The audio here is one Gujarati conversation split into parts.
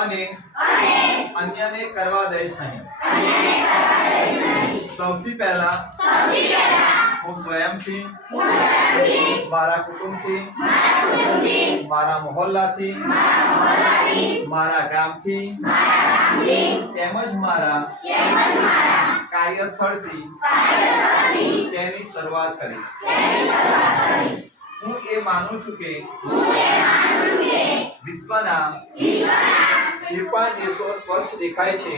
અને અન્યને કરવા દઈશ નહીં। સૌથી પહેલા હું સ્વયંથી, મારા કુટુંબથી, મારા મહોલ્લાથી, મારા ગામથી તેમજ મારા કાર્યસ્થળથી તેની શરૂઆત કરીશ। હું એ માનું છું કે વિશ્વના જે પણ દેશો સ્વચ્છ દેખાય છે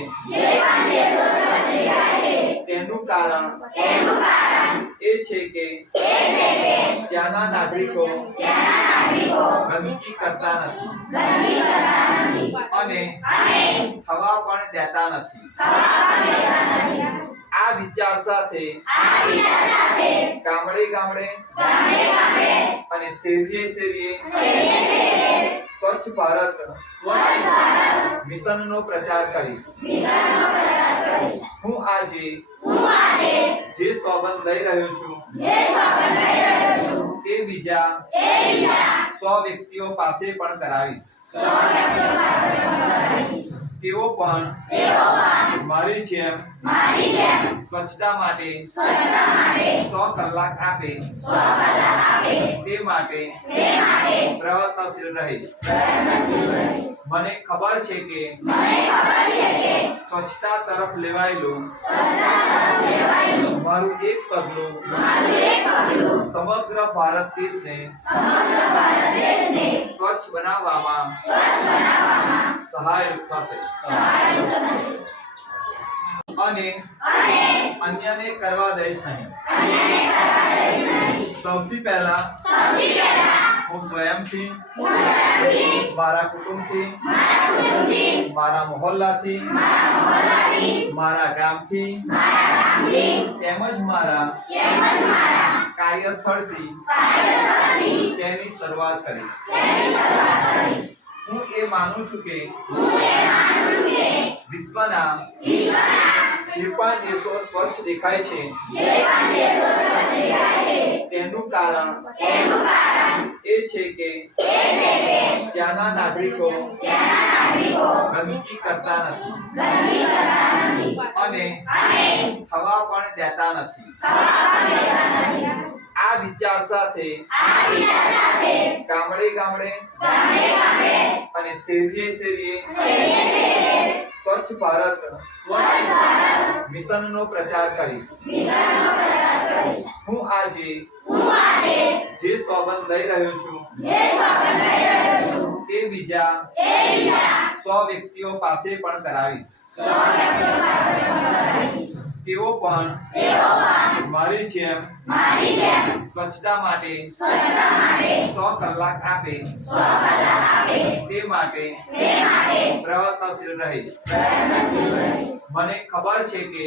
તેનું કારણ એ છે કે ત્યાંના નાગરિકો ગંદકી કરતા નથી અને થવા પણ દેતા નથી। આ વિચાર સાથે ગામડે ગામડે અને શેરીએ શેરીએ સ્વચ્છ ભારત મિશનનો પ્રચાર કરીશ। હું આજે જે સોગંદ લઈ રહ્યો છું તે બીજા 100 વ્યક્તિઓ પાસે પણ કરાવીશ। તેઓ પણ મારી જેમ સ્વચ્છતા માટે 100 કલાક આપે તે માટે પ્રયત્નશીલ રહીશ। મને ખબર છે કે સ્વચ્છતા તરફ લેવાયેલું મારું એક પગલું સમગ્ર ભારત દેશને સ્વચ્છ બનાવવામાં સહાયરૂપ થશે અને અન્યને કરવા દઈશ નહીં। સૌથી પહેલા હું સ્વયંથી, મારા કુટુંબથી, મારા મહોલ્લાથી, મારા ગામથી તેમજ મારા કાર્યસ્થળથી તેની શરૂઆત કરીશ। હું એ માનું છું કે વિશ્વના જે પણ દેશો સ્વચ્છ દેખાય છે તેનું કારણ એ છે કે ત્યાંના નાગરિકો ગંદકી કરતા નથી અને થવા પણ દેતા નથી। આ વિચાર સાથે ગામડે ગામડે અને શેરીએ શેરીએ સ્વચ્છ ભારત મિશનનો પ્રચાર કરીશ। હું આજે જે સોગંદ લઈ રહ્યો છું તે બીજા 100 વ્યક્તિઓ પાસે પણ કરાવીશ। તેઓ પણ મારી જેમ સ્વચ્છતા માટે 100 કલાક આપે તે માટે પ્રયત્નશીલ રહીશ। મને ખબર છે કે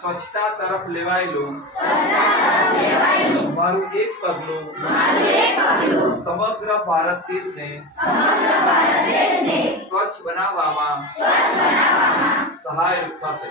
સ્વચ્છતા તરફ લેવાયેલું મારું એક પગલું સમગ્ર ભારત દેશને સ્વચ્છ બનાવવામાં સહાયરૂપ થશે।